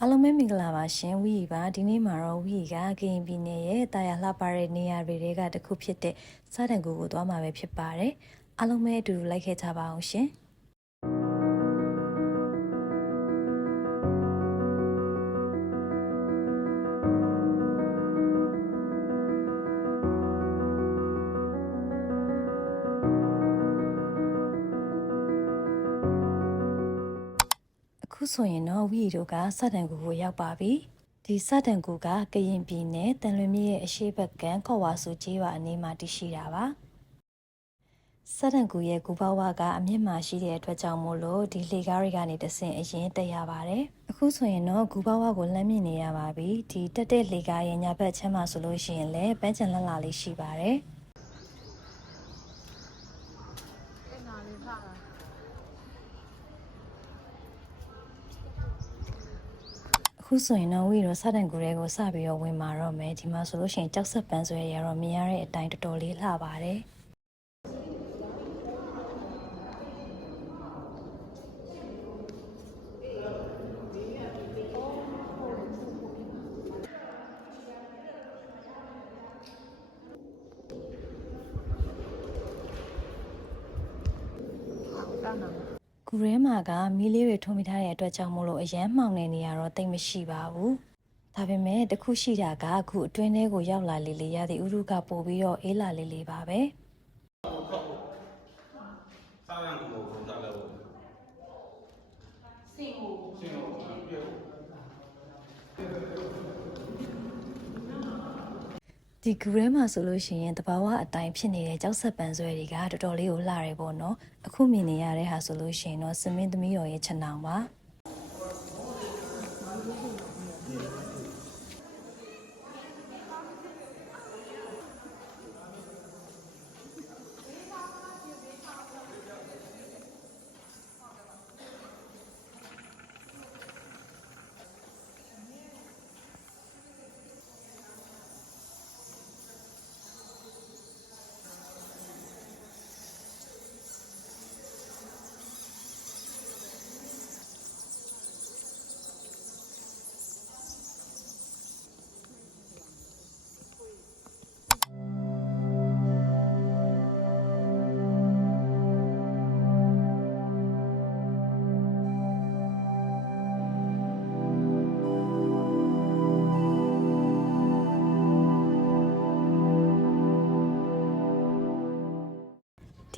အားလုံးပဲမင်္ဂလာပါရှင်ဝီပါဒီနေ့မှာတော့ဝီကကရင်ပြည်နယ်ရဲ့တာယာလှပတဲ့နေရာတွေကတစ်ခုဖြစ်တဲ့စတန်ကူကိုသွားမှာပဲဖြစ်ပါတယ်အားလုံးပဲအတူတူလိုက်ခဲ့ကြပါအောင်ရှင်အခုဆိုရင်တော့ဝီတို့ကစတန်ကူကိုရောက်ပါပြီဒီစတန်ကူကကရင်ပြည်နယ်တန်လွင်မြစ်ရဲ့အရှေ့ဘက်ကကော့ဝါဆူကျေးရွာအနီးမှာတည်ရှိတာပါစတန်ကူရဲ့ဂူဘဝကအမြင့်မှာရှိတဲ့အတွက်ကြောင့်မို့လို့ဒီလေကားတွေကနေတဆင့်အရင်တက်ရပါတယ်အခုဆိုရင်တော့ဂူဘဝကိုလမ်းမြင်နေရပါပြီဒီတက်တဲ့လေကားရဲ့ညာဘက်ချမ်းမှာဆိုလို့ရှိရင်လည်းပန်းချံလှလှလေးရှိပါတယ်အခုဆိုရင်တော့ဝီတို့စတန်ကူတွေကိုစပြီးတော့ဝင်มาတော့မယ်ဒီမှာဆိုလို့ရှိရင်ကြောက်ဆက်ပန်းဆွဲရတော့မြင်ရတဲ့အတိုင်းတော်တော်လေးလှပါတယ်ကူရဲမှာကမီးလေးတွေထုံးမိထားတဲ့အတွက်ကြောင့်မို့လို့အရန်မှောင်နေနေရတော့တိတ်မရှိပါဘူးဒါပေမဲ့တခုရှိတာကအခုအတွင်းထဲကိုရောက်လာလေးရသည်ဥရုကပို့ပြီးတော့အေးလာလေးပါပဲဒီကူရဲမှာဆိုလို့ရှိရင်တဘာဝအတိုင်းဖြစ်နေတဲ့ကြောက်ဆက်ပန်းဆွဲတွေကတော်တော်လေးကိုလှရဲပေါ့နော်အခုမြင်နေရတဲ့ဟာဆိုလို့ရှိရင်တော့စမင်းသမီးတော်ရဲ့ခြံနောင်ပါ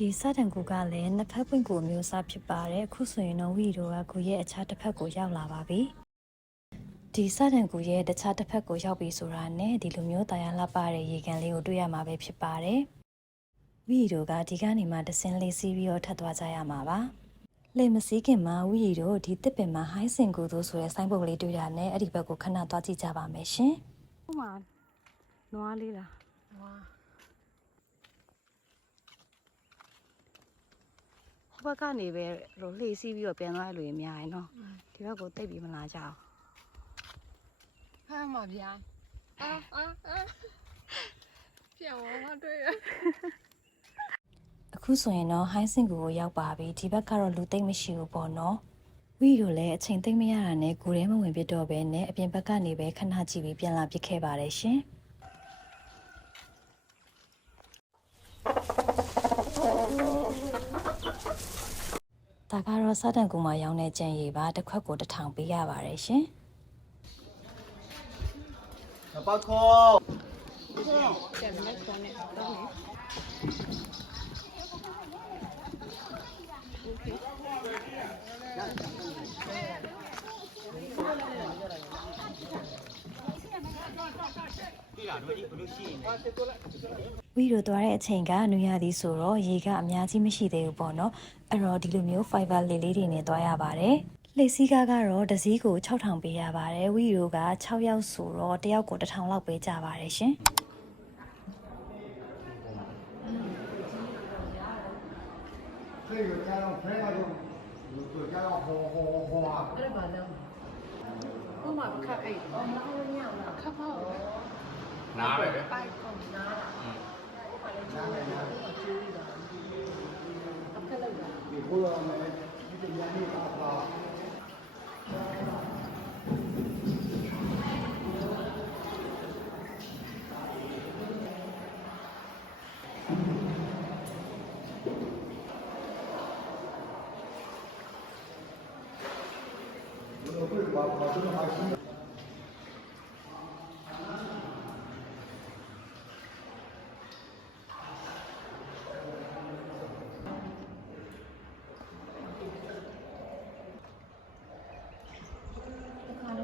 ဒီစတန်ကူကလည်းနှစ်ဖက်ပွင့်ကိုအမျိုးအစားဖြစ်ပါတယ်အခုဆိုရင်တော့ဝီတို့ကကူရဲ့အခြားတစ်ဖက်ကိုရောက်လာပါပြီဒီစတန်ကူရဲ့တခြားတစ်ဖက်ကိုရောက်ပြီဆိုတာနဲ့ဒီလိုမျိုးတာယာလှပတဲ့ရေကန်လေးကိုတွေ့ရမှာပဲဖြစ်ပါတယ်ဝီတို့ကဒီကနေမှတဆင်းလေးစီးပြီးတော့ထပ်သွားကြရမှာပါလေမစည်းခင်မှာဝီတို့ဒီတစ်ပင်မှာဟိုင်းစင်ကူတို့ဆိုတဲ့ဆိုင်းပုတ်လေးတွေ့ရနဲ့အဲ့ဒီဘက်ကိုခဏသွားကြည့်ကြပါမယ်ရှင်ဟိုမှာနွားလေးလားနွားဘက်ကနေပဲလို့လှေစီးပြီးတော့ပြန်သွားလို့ရများရင်နော်ဒီဘက်ကိုတိတ်ပြီးမလာကြအောင်ဟာမှာဗျာပြန်ဝမတွေ့ရအခုဆိုရင်တော့ဟိုင်းစင်ကူကိုရောက်ပါပြီဒီဘက်ကတော့လူသိမ့်မရှိဘူးပေါ့နော်ဝီတို့လည်းအချိန်သိမ့်မရတာနဲ့ကိုယ်ထဲမဝင်ပြတော့ပဲနဲ့အပြင်ဘက်ကနေပဲခဏကြည့်ပြီးပြန်လာပြစ်ခဲ့ပါတယ်ရှင်ဒါကတော့စတန်ကူမှာရောင်းတဲ့ကြံရည်ပါတစ်ခွက်ကို1000ပေးရပါတယ်ရှင်။ဘာခေါ်။ပြန်လက်ခေါ်နေတော့နေဝီတို့သွားတဲ့အချိန်ကနွေရာသီဆိုတော့ရေကအများကြီးမရှိသေးဘူးပေါ့နော်အဲ့တော့ဒီလိုမျိုး fiber လေးတွေနဲ့သွားရပါတယ်လှေစီးကားကတော့တစ်စီးကို6000ပေးရပါတယ်ဝီတို့က6ယောက်ဆိုတော့တစ်ယောက်ကို1000လောက်ပေးကြပါတယ်ရှင်ဟိုမှာခက်အိတ်အော်မဟုတ်ညောင်းလားခက်ပေါ့နားပဲပိုက်ကုန်နားနားလည်းနားကျူးတာအခက်လောက်တာဒီဘုရားမယ်ဒီညနေပါ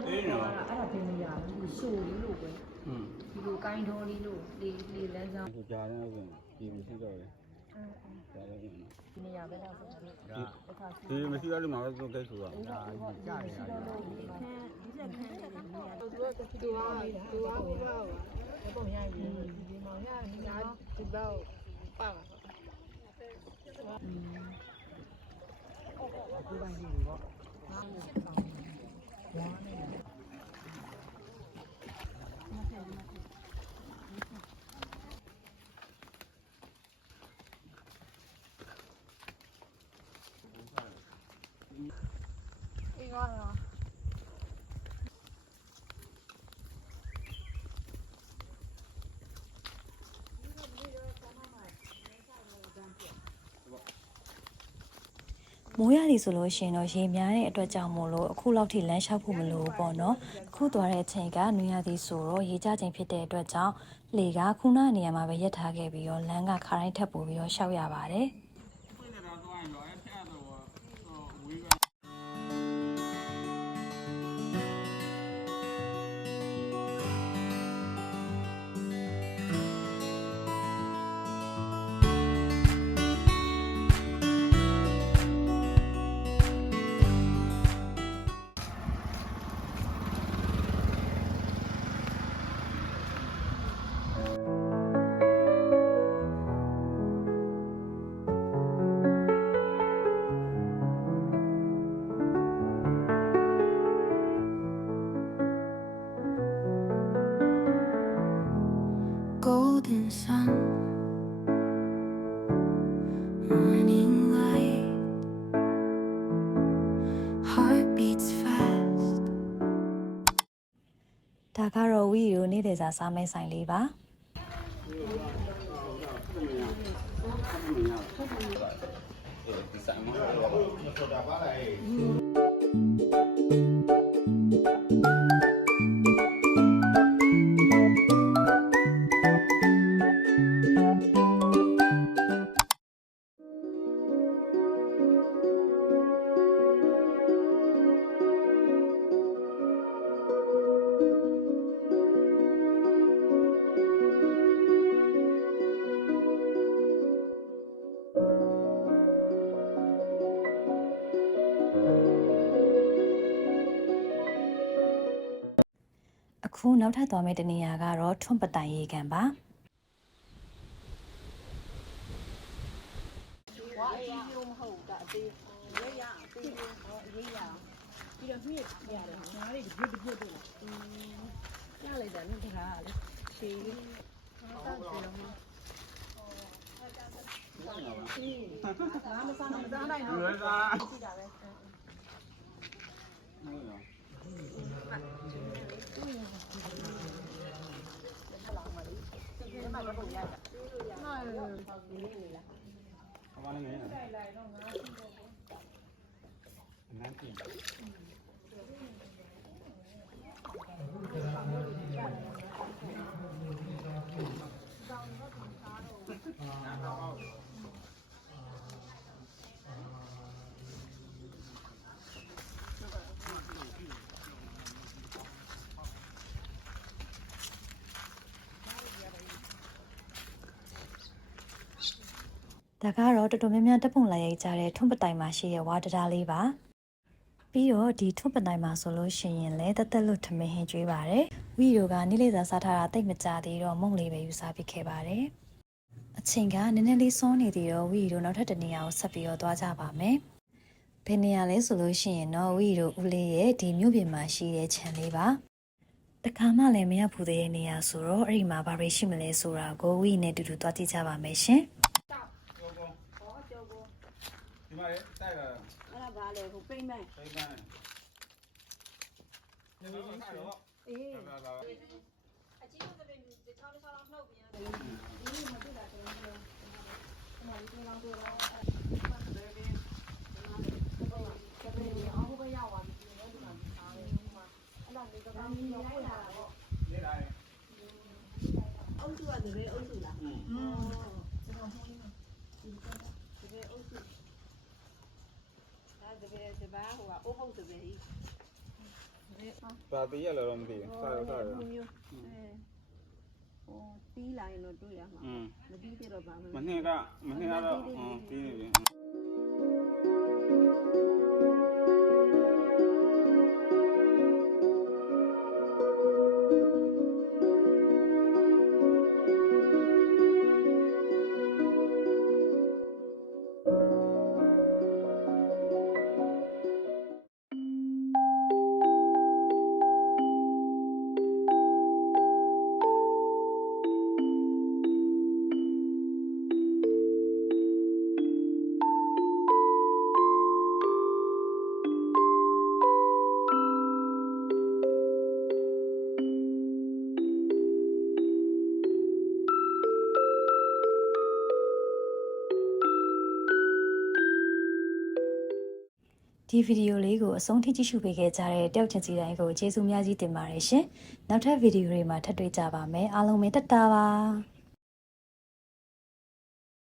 အေးနော် အဲ့ဒါဘယ်နေရာလဲရှိုးလေးလို့ပဲ อืม ဒီလိုကိုင်းတော်လေးလို့လေလန်းစား ဟိုကြားနေတော့ပြည်မရှိတော့လေကြားရရင် ဒီနေရာပဲတော့ဆိုတော့ ဒီမရှိတော့ဒီမှာတော့ကိတ်ဆိုတာကြားရရတယ် မိုးရည်ဆိုလို့ရှိရင်တော့ရေများတဲ့အတွက်ကြောင့်မို့လို့အခုလောက်ထိလမ်းလျှောက်ဖို့မလိုဘူးပေါ့နော်အခုသွားတဲ့အချိန်ကနွေရာသီဆိုတော့ရေကျချိန်ဖြစ်တဲ့အတွက်ကြောင့်လေကခုနနေရာမှာပဲရပ်ထားခဲ့ပြီးတော့လမ်းကခါတိုင်းထပ်ပို့ပြီးတော့ရှောက်ရပါတယ် Golden sun, morning light, heart beats fast. ဒါကတော့ဝီရိုနေတဲ့စာစားမဲဆိုင်လေးပါ ဒီဆိုင်မှာ ဆိုတာပါလား အခုနောက်ထပ်သွားမယ့်တနေရာကတော့ထွန်းပတိုင်ရေကန်ပါ ဘာလဲမင်းနန်းတင် ဒါကတော့တော်တော်များများတက်ပုံလိုက်ရိုက်ကြတဲ့ထွန်းပတိုင်မှာရှိတဲ့ဝါတတားလေးပါပြီးတော့ဒီထွန်းပတိုင်မှာဆိုလို့ရှိရင်လည်းတက်တက်လွတ်ထမင်းဟင်းကျွေးပါတယ်ဝီရိုကနေ့လေးစားစားထားတာတိတ်မကြသေးတော့မုံလေးပဲယူစားပြီးခဲ့ပါတယ်အချိန်ကနည်းနည်းလေးစောနေသေးတော့ဝီရိုနောက်ထပ်တစ်နေရာကိုဆက်ပြီးတော့သွားကြပါမယ်ဘယ်နေရာလဲဆိုလို့ရှိရင်တော့ဝီရိုဦးလေးရဲ့ဒီမြို့ပြင်မှာရှိတဲ့ခြံလေးပါတခါမှလည်းမရဘူးတဲ့နေရာဆိုတော့အဲ့ဒီမှာဘာတွေရှိမလဲဆိုတာကိုဝီနဲ့တူတူသွားကြည့်ကြပါမယ်ရှင် ဒီမှာလေတိုက်လာ အဲ့ဒါဘာလဲဟိုပိမ့်မဲ့ ပိတ်ကနေဒီလိုထားတော့ အေး လာလာ အကြီးဆုံးတဲ့ဒီ6လောက်နှုတ်ပြန်တယ်ဒီမတွေ့တာတယ်ဒီမှာဒီလောက်တော့ဒီမှာဘယ်ဘယ်အောက်ဘက်ရောက်သွားပြီနော်ဒီမှာ တပည့်အုပ်စုလားကျွန်တော်မှုန်းတပည့်အုပ်စုဒါတပည့်တပါးဟိုကအိုးဟုတ်တပည့်ကြီး ပါတီရလည်းတော့မသိဘူးစားရစားရ မျိုးဟိုတီးလာရင်တော့တွေ့ရမှာမတီးသေးတော့ပါမ မနေ့ကတော့ပြီးနေပြီ ဒီဗီဒီယိုလေးကိုအဆုံးထိကြည့်ရှုပေးခဲ့ကြတဲ့တယောက်ချင်းစီတိုင်းကိုကျေးဇူးများကြီးတင်ပါတယ်ရှင်နောက်ထပ်ဗီဒီယိုတွေမှာထပ်တွေ့ကြပါမယ်အားလုံးပဲတတ်တာပါ